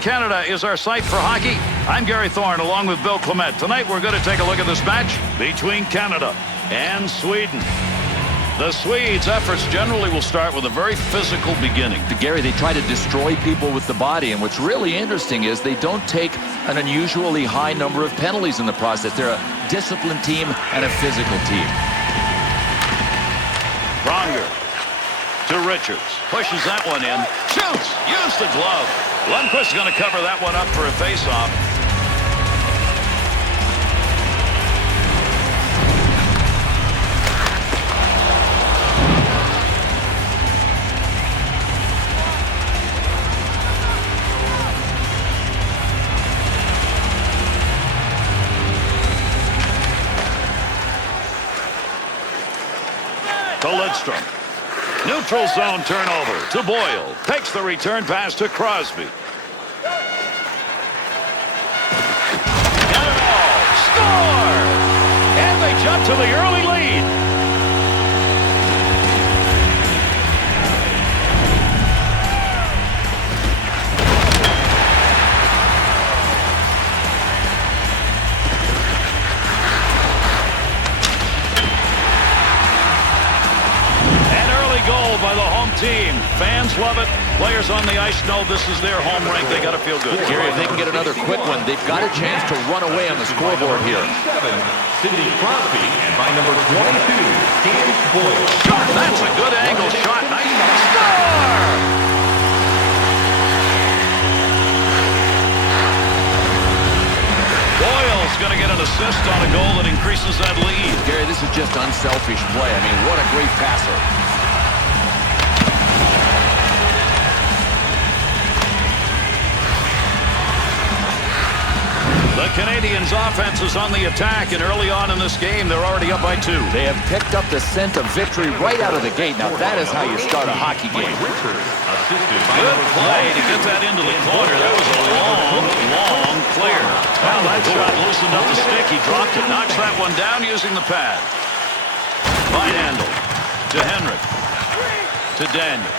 Canada is our site for hockey. I'm Gary Thorne along with Bill Clement. Tonight we're going to take a look at this match between Canada and Sweden. The Swedes' efforts generally will start with a very physical beginning. Gary, they try to destroy people with the body, and what's really interesting is they don't take an unusually high number of penalties in the process. They're a disciplined team and a physical team. Pronger to Richards. Pushes that one in. Shoots! Used the glove. Lundqvist is going to cover that one up for a face-off. To Lidstrom. Neutral zone turnover to Boyle. Takes the return pass to Crosby. Got it all. Score! And they jump to the early lead. Goal by the home team. Fans love it. Players on the ice know this is their home rink. They got to feel good. Gary, if they can get another quick one, they've got a chance to run away on the scoreboard here. Sidney Crosby, and by number 22, Dan Boyle. That's a good angle shot. Nice score! Boyle's going to get an assist on a goal that increases that lead. Gary, this is just unselfish play. I mean, what a great passer. The Canadians' offense is on the attack, and early on in this game, they're already up by 2. They have picked up the scent of victory right out of the gate. Now, that is how you start a hockey game. Good play to get that into the corner. That was a long clear. Well, that shot loosened up the stick. He dropped it. Knocks that one down using the pad. Vinehandle to Henrik. To Daniel.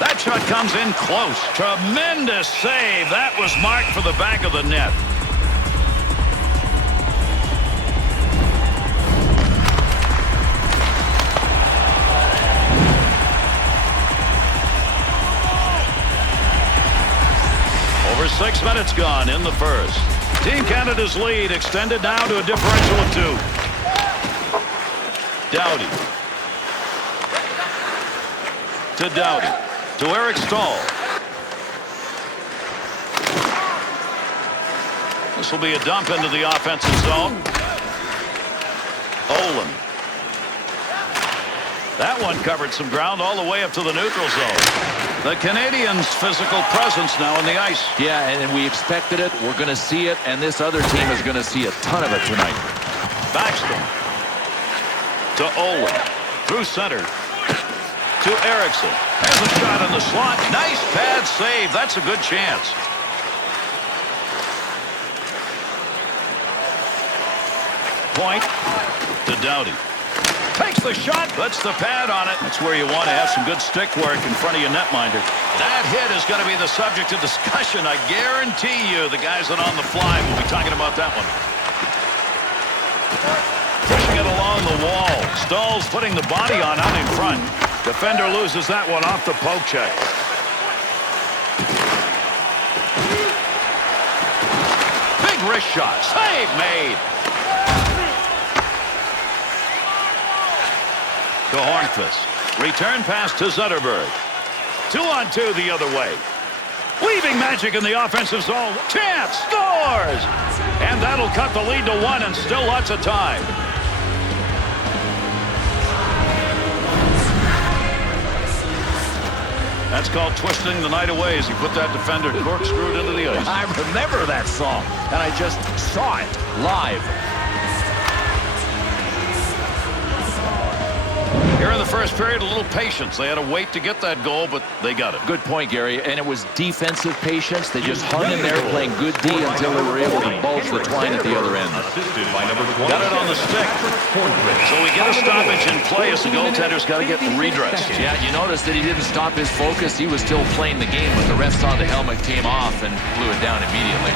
That shot comes in close. Tremendous save. That was marked for the back of the net. Over 6 minutes gone in the first. Team Canada's lead extended now to a differential of 2. Doughty. To Doughty. To Eric Stahl. This will be a dump into the offensive zone. Olin. That one covered some ground all the way up to the neutral zone. The Canadians' physical presence now on the ice. Yeah, and we expected it. We're going to see it, and this other team is going to see a ton of it tonight. Backstrom. To Olin. Through center. To Eriksson. Has a shot in the slot. Nice pad save. That's a good chance. Point to Doughty. Takes the shot. Puts the pad on it. That's where you want to have some good stick work in front of your netminder. That hit is going to be the subject of discussion. I guarantee you the guys that are on the fly will be talking about that one. Pushing it along the wall. Stahl's putting the body on out in front. Defender loses that one off the poke check. Big wrist shot. Save made. To Hornqvist. Return pass to Zetterberg. 2-on-2 the other way. Weaving magic in the offensive zone. Chance scores! And that'll cut the lead to 1 and still lots of time. That's called twisting the night away as he put that defender corkscrewed into the ice. I remember that song, and I just saw it live. Here in the first period, a little patience. They had to wait to get that goal, but they got it. Good point, Gary. And it was defensive patience. They just hung in there playing good D until they were able to bulge the twine at the other end. Assisted by number 20. Got it on the stick. So we get a stoppage in play as the goaltender's got to get redressed. Yeah, you notice that he didn't stop his focus. He was still playing the game, but the ref saw the helmet came off and blew it down immediately.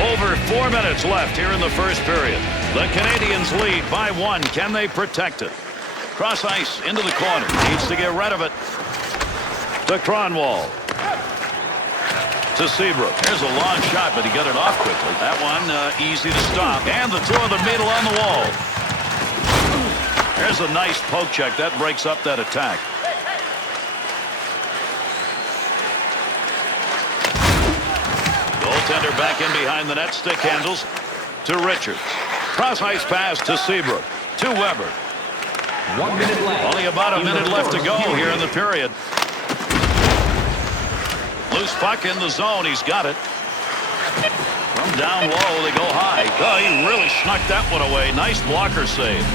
Over 4 minutes left here in the first period. The Canadians lead by 1. Can they protect it? Cross ice into the corner. Needs to get rid of it. To Kronwall. To Seabrook. Here's a long shot, but he got it off quickly. That one easy to stop. And the two of them meet along the wall. There's a nice poke check. That breaks up that attack. Goaltender back in behind the net. Stick handles to Richards. Cross ice pass to Seabrook. To Weber. 1 minute left. Only about a minute left to go here in the period. Loose puck in the zone. He's got it. From down low, they go high. Oh, he really snuck that one away. Nice blocker save.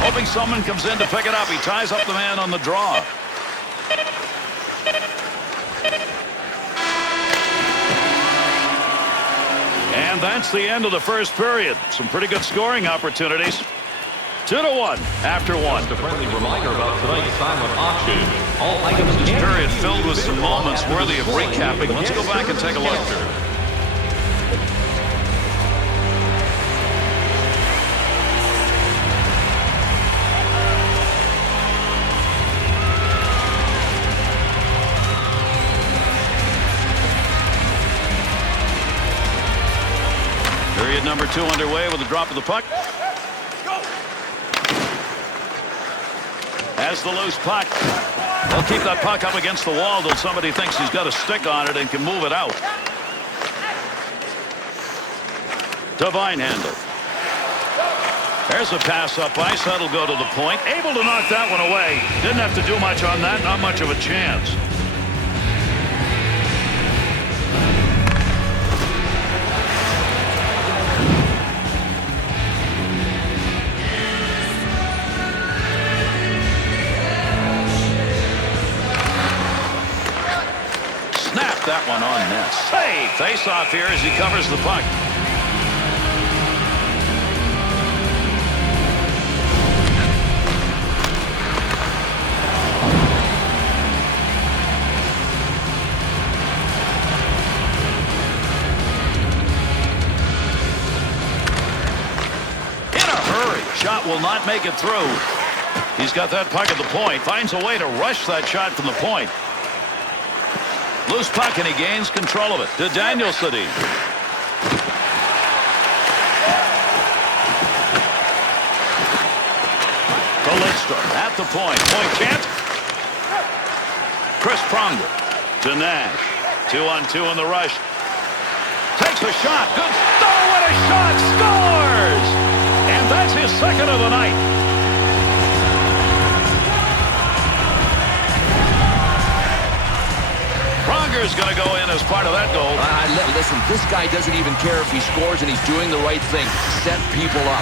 Hoping someone comes in to pick it up. He ties up the man on the draw. And that's the end of the first period. Some pretty good scoring opportunities. 2-1 after 1. Just a friendly reminder about tonight's silent auction. All items This period filled with some moments worthy of recapping. Let's go back and take a look. Period number 2 underway with a drop of the puck. Has the loose puck. They'll keep that puck up against the wall till somebody thinks he's got a stick on it and can move it out. To Vinehandle. There's a pass up ice. That'll go to the point. Able to knock that one away. Didn't have to do much on that. Not much of a chance. That one on net. Save. Face off here as he covers the puck. In a hurry. Shot will not make it through. He's got that puck at the point. Finds a way to rush that shot from the point. Loose puck, and he gains control of it. To Danielson. To Lidstrom at the point. Point can't. Chris Pronger to Nash. 2-on-2 in the rush. Takes a shot. Good. Oh, what a shot. Scores! And that's his second of the night. Pronger's going to go in as part of that goal. Listen, this guy doesn't even care if he scores, and he's doing the right thing. Set people up.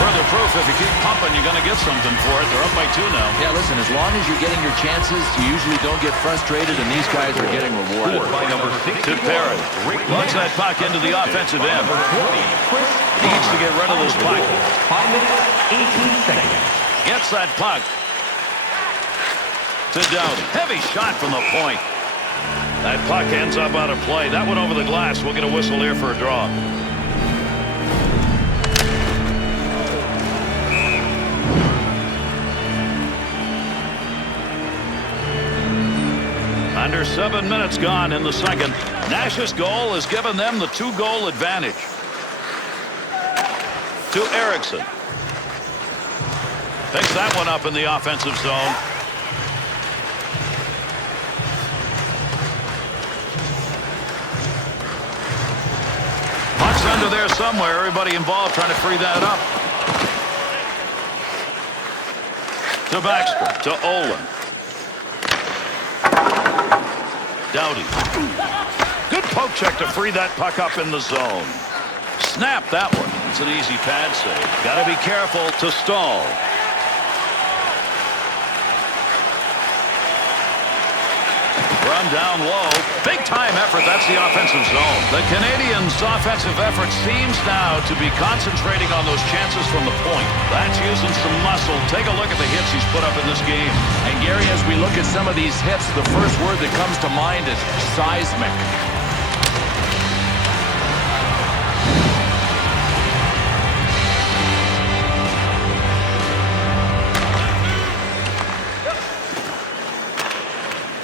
Further proof, if you keep pumping, you're going to get something for it. They're up by 2 now. Yeah, listen, as long as you're getting your chances, you usually don't get frustrated, and these guys are getting rewarded. by number 6 To Perry. Runs that puck into the offensive end. Needs to get rid of this puck. 5 minutes, 18 seconds. Gets that puck. To Dowdy. Heavy shot from the point. That puck ends up out of play. That went over the glass. We'll get a whistle here for a draw. Under 7 minutes gone in the second. Nash's goal has given them the 2-goal advantage. To Eriksson. Picks that one up in the offensive zone. under there somewhere. Everybody involved trying to free that up. To Backstrom. To Olin. Doughty. Good poke check to free that puck up in the zone. Snap that one. It's an easy pad save. Got to be careful to Stahl. Run down low. Big time effort. That's the offensive zone. The Canadiens' offensive effort seems now to be concentrating on those chances from the point. That's using some muscle. Take a look at the hits he's put up in this game. And Gary, as we look at some of these hits, the first word that comes to mind is seismic.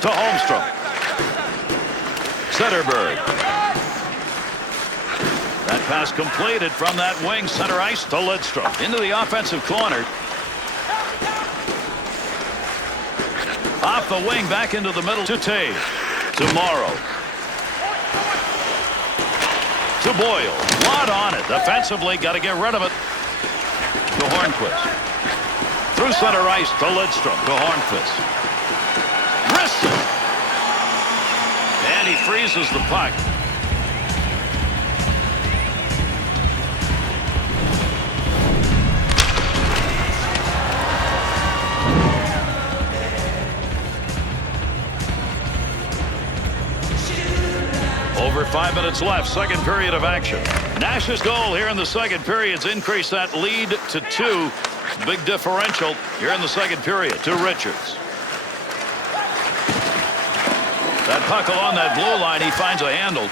To Holmstrom. Zetterberg. That pass completed from that wing center ice to Lidstrom. Into the offensive corner. Off the wing back into the middle to Toews. To Morrow. To Boyle. Lot on it. Defensively got to get rid of it. To Hornquist. Through center ice to Lidstrom. To Hornquist. And he freezes the puck. Over 5 minutes left, second period of action. Nash's goal here in the second period's increased that lead to 2. Big differential here in the second period to Richards. That puck along that blue line, he finds a handle.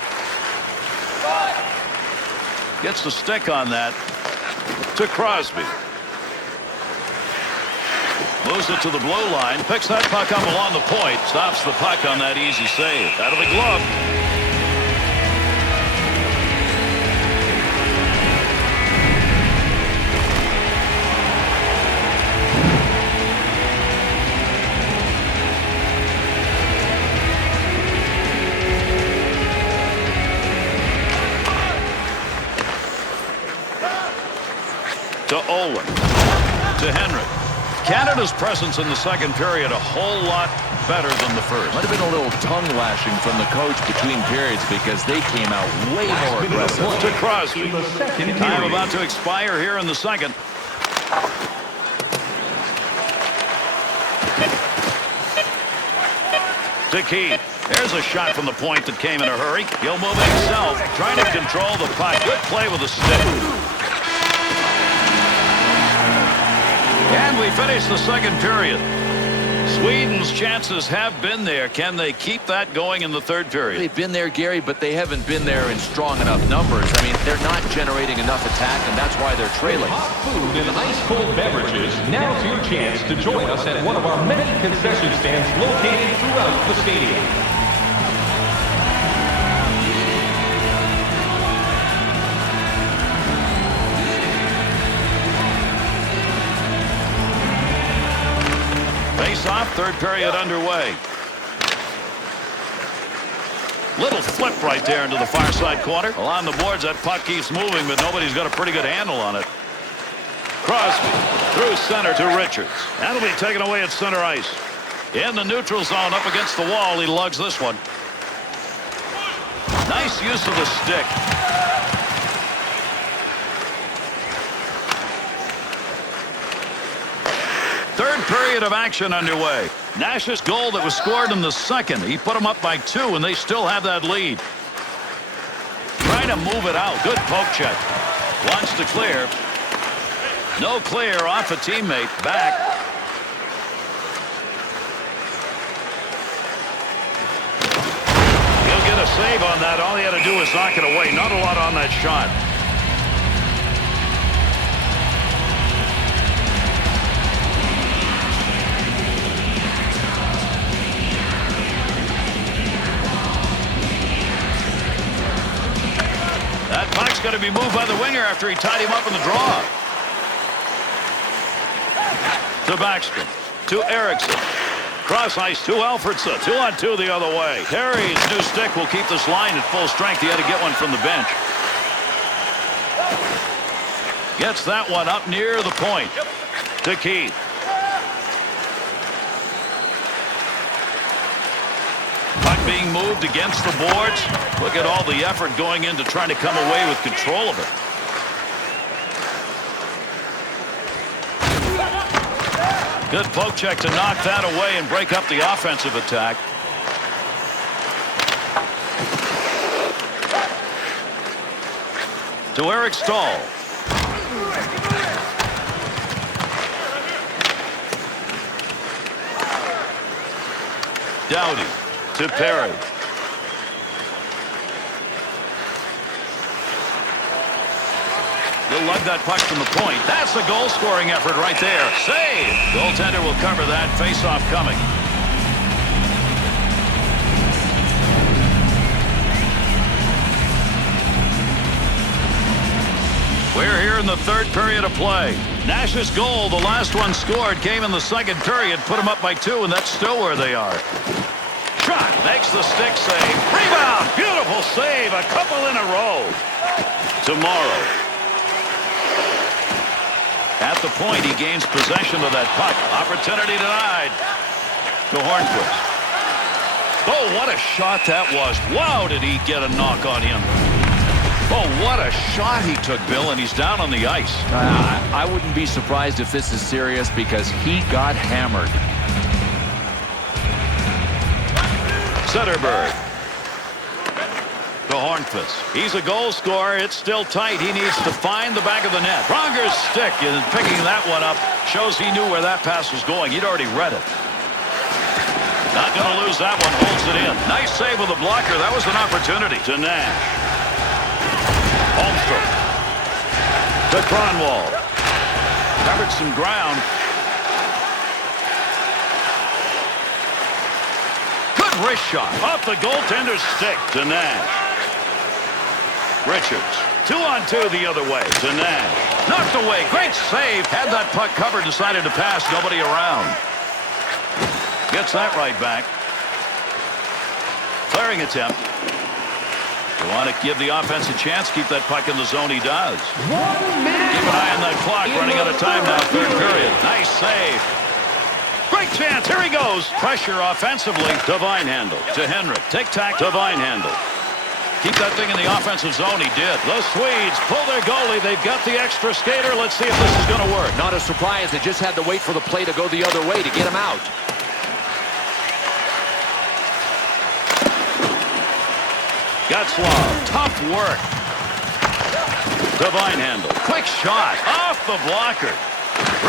Gets the stick on that to Crosby. Moves it to the blue line, picks that puck up along the point, stops the puck on that easy save. That'll be gloved. To Olin. To Henrik. Canada's presence in the second period a whole lot better than the first. Might have been a little tongue lashing from the coach between periods because they came out way more aggressive. To Crosby. Time about to expire here in the second. To Keith. There's a shot from the point that came in a hurry. He'll move it himself, trying to control the puck. Good play with the stick. And we finish the second period. Sweden's chances have been there. Can they keep that going in the third period? They've been there, Gary, but they haven't been there in strong enough numbers. I mean, they're not generating enough attack, and that's why they're trailing. Hot food and ice-cold beverages. Now's your chance to join us at one of our many concession stands located throughout the stadium. Face-off, third period underway. Little flip right there into the far side corner. Along the boards, that puck keeps moving, but nobody's got a pretty good handle on it. Crosby through center to Richards. That'll be taken away at center ice. In the neutral zone, up against the wall, he lugs this one. Nice use of the stick. Third period of action underway. Nash's goal that was scored in the second. He put them up by 2, and they still have that lead. Trying to move it out. Good poke check. Wants to clear. No clear off a teammate. Back. He'll get a save on that. All he had to do was knock it away. Not a lot on that shot. That puck's going to be moved by the winger after he tied him up in the draw. To Backstrom. To Eriksson. Cross ice to Alfredson. 2-on-2 the other way. Terry's new stick will keep this line at full strength. He had to get one from the bench. Gets that one up near the point to Keith. Puck being moved against the boards. Look at all the effort going into trying to come away with control of it. Good poke check to knock that away and break up the offensive attack. To Eric Staal. Doughty to Perry. They'll lug that puck from the point. That's a goal-scoring effort right there. Save! Goaltender will cover that. Face-off coming. We're here in the third period of play. Nash's goal, the last one scored, came in the second period. Put them up by 2, and that's still where they are. Shot. Makes the stick save. Rebound. Beautiful save. A couple in a row. Tomorrow. At the point, he gains possession of that puck. Opportunity denied to Hornqvist. Oh, what a shot that was. Wow, did he get a knock on him. Oh, what a shot he took, Bill, and he's down on the ice. I wouldn't be surprised if this is serious because he got hammered. Zetterberg. To Hornqvist. He's a goal scorer. It's still tight. He needs to find the back of the net. Pronger's stick, and picking that one up shows he knew where that pass was going. He'd already read it. Not going to lose that one. Holds it in. Nice save with the blocker. That was an opportunity. To Nash. Holmstrom. To Kronwall. Covered some ground. Good wrist shot. Off the goaltender's stick. To Nash. Richards. 2-on-2 the other way to Nash. Knocked away. Great save. Had that puck covered. Decided to pass. Nobody around. Gets that right back. Clearing attempt. You want to give the offense a chance. Keep that puck in the zone. He does. 1 minute. Keep an eye on that clock. Running out of time now. Third period. Nice save. Great chance. Here he goes. Pressure offensively to Vinehandle. To Henrik. Tic-tac to Vinehandle. Keep that thing in the offensive zone. He did. The Swedes pull their goalie. They've got the extra skater. Let's see if this is going to work. Not a surprise. They just had to wait for the play to go the other way to get him out. Getzlaf. Tough work. To Vinehandle. Quick shot. Off the blocker.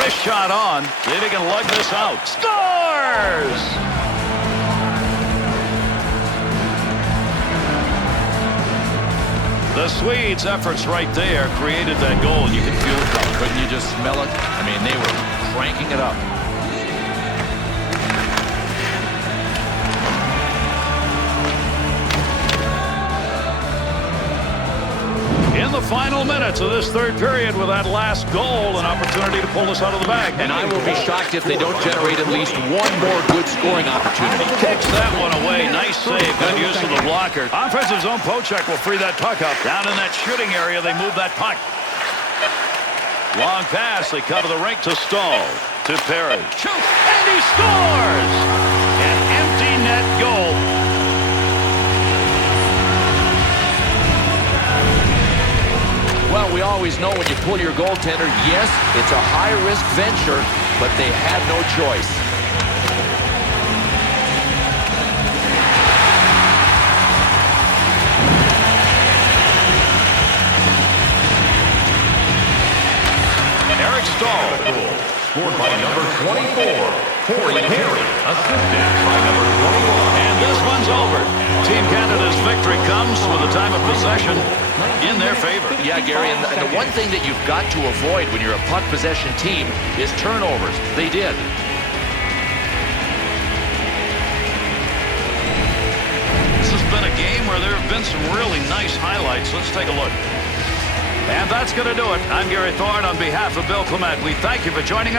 Wrist shot on. See if he can lug this out. Scores! The Swedes' efforts right there created that goal, and you can feel it coming. Couldn't you just smell it? I mean, they were cranking it up. In the final minutes of this third period with that last goal, an opportunity to pull this out of the bag. And I will be shocked if they don't generate at least one more good scoring opportunity. Kicks that one away. Nice save. Good use of the blocker. Offensive zone poke check will free that puck up. Down in that shooting area, they move that puck. Long pass. They cover the rink to Staal. To Perry. Shoot! And he scores! An empty net goal. Well, we always know when you pull your goaltender, yes, it's a high-risk venture, but they had no choice. Eric Staal. Scored by number 24, Corey Perry. Assisted by number 21. And this one's over. Team Canada's victory comes with a time of possession in their favor. Yeah, Gary, and the one thing that you've got to avoid when you're a puck possession team is turnovers. They did. This has been a game where there have been some really nice highlights. Let's take a look. And that's going to do it. I'm Gary Thorne on behalf of Bill Clement. We thank you for joining us.